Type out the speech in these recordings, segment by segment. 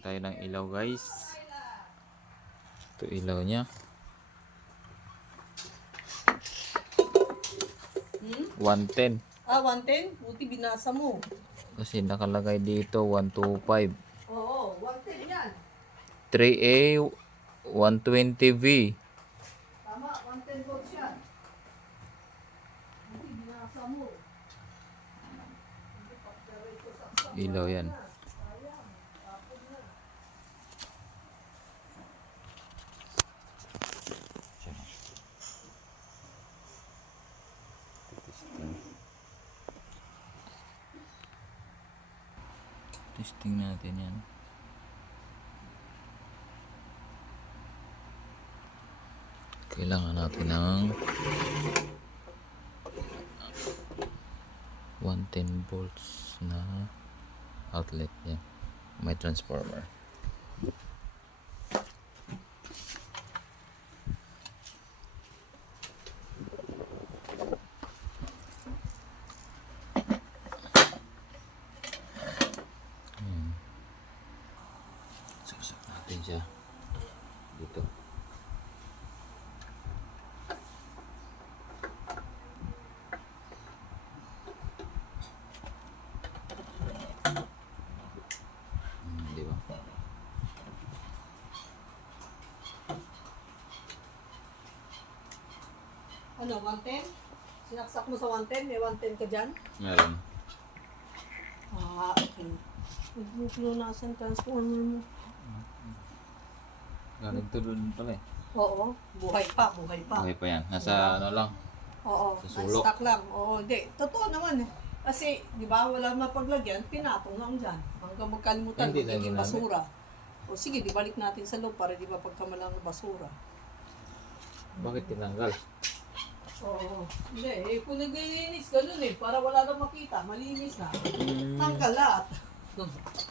tayo ng ilaw guys ito ilaw niya Hmm? 110 Ah, 110? Buti binasa mo. kasi nakalagay dito 125 Oo, 110 yan. 3A 120V Tama, 110 volts yan. Buti binasa mo. ilaw yan testing natin yan. Kailangan natin ng 110 volts na outlet niya. May transformer Ayan. Susak natin siya dito Hmm, di ba? Ano, 110? Sinaksak mo sa 110? May 110 ka dyan? Meron. Ah, okay. Huwag mo pinunasan transformer mo. Galing tulun pala eh. Oo, buhay pa, buhay pa. Okay pa yan. Nasa ano lang. Oo, Sa sulok. stock lang. Oo, hindi. Totoo naman eh. Kasi, di ba, wala mapaglagyan, pinatong lang dyan. Hanggang magkalimutan, Hindi na magiging ginamit. basura. O sige, di balik natin sa loob para di ba pagkamalang ng basura. Bakit tinanggal? Oo. Hindi, eh, kung naglilinis, ganun eh. Para wala nang makita, malinis na. Hmm. Tanggal lahat.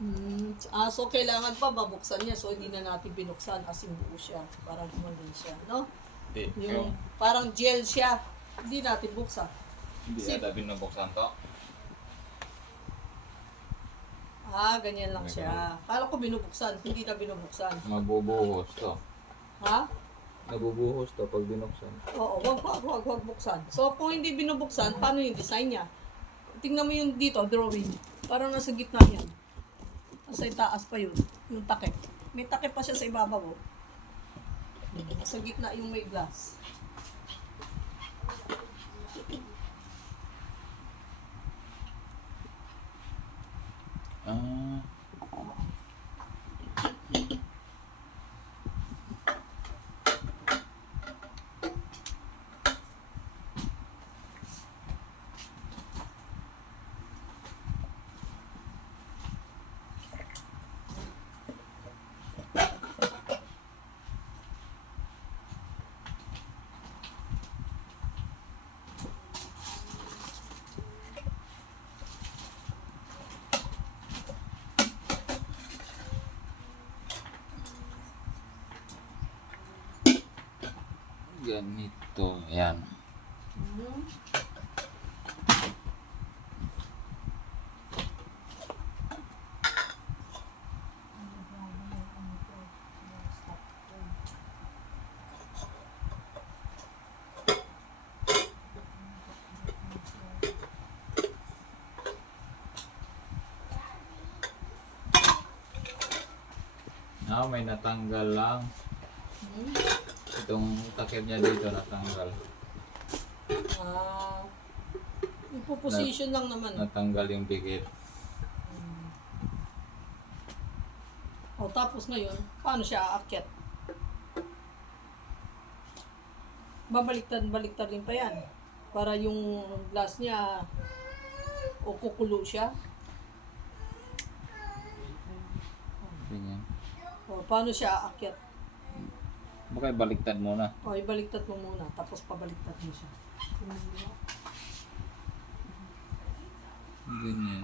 Hmm. Ah, so kailangan pa babuksan niya. So hindi na natin binuksan as in buo siya. Para gumagin siya, no? Hindi. Yung parang gel siya. Hindi natin buksan. Hindi Sip. ata binubuksan to. Ah, ganyan lang siya. Kala ko binubuksan. Hindi na binubuksan. Mabubuhos to. Ha? Nabubuhos to pag binuksan. Oo, wag, wag, wag, wag buksan. So, kung hindi binubuksan, paano yung design niya? Tingnan mo yung dito, drawing. Parang nasa gitna yan. Nasa itaas pa yun, yung takip. May takip pa siya sa ibabaw. oh. Nasa gitna yung may glass. Ah. Ganito. Yan. Hmm. Ah, may natanggal lang. Hmm. Itong takip niya dito natanggal. Ah, ipoposition lang naman. Natanggal yung pikit. O, tapos ngayon, paano siya aakyat? Babaliktad-baliktad rin pa yan. Para yung glass niya, o kukulo siya. Ganyan. O, paano siya aakyat? Baka baliktad muna. O, ibaliktad mo muna, tapos pabaliktad mo siya. Ganyan.